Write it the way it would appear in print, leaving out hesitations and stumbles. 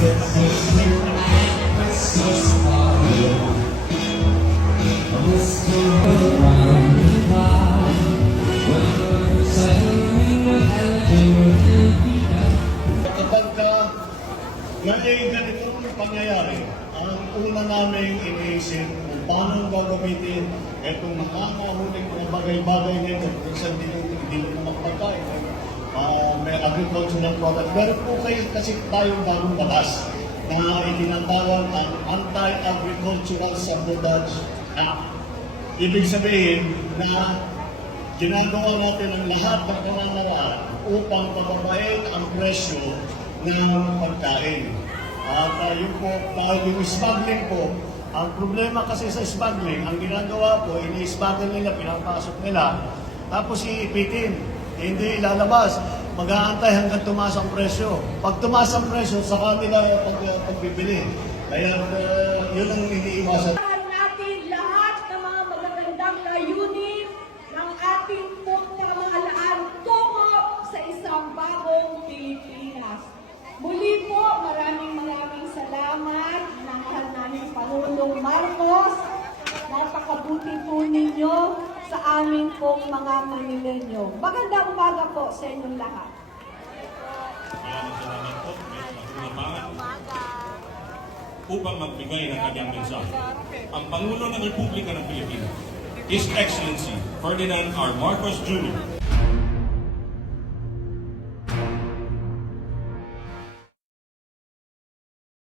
Ngayon, ganitong pangyayari, ang una namin iniisip kung paano gagamitin itong nakakahuling mga bagay-bagay nito kung saan hindi naman pagkain. May agricultural product. Meron po kayo kasi tayong bagong batas na itinatawag ang Anti-Agricultural Sabotage Act. Ibig sabihin na ginagawa natin ang lahat ng pangangaralan upang pababain ang presyo ng pagkain. At yun po, yung smuggling po, ang problema kasi sa smuggling, ang ginagawa po, ini-smuggle nila, pinapasok nila, tapos iipitin, hindi ilalabas, mag-aantay hanggang tumaas ang presyo. Pag tumaas ang presyo, saka nila pagbibili. Kaya yun ang iniiwasan. Natin lahat ng mga magagandang layunin ng ating pagmamahalaan tungo sa isang bagong Pilipinas. Muli po, maraming salamat. Mahal namin Pangulong Marcos. Napakabuti po ninyo sa amin pong mga Manilenyo. Magandang umaga po sa inyong lahat. Maraming salamat po. May upang magbigay ng kanyang mensahe. Ang Pangulo ng Republika ng Pilipinas, His Excellency Ferdinand R. Marcos Jr.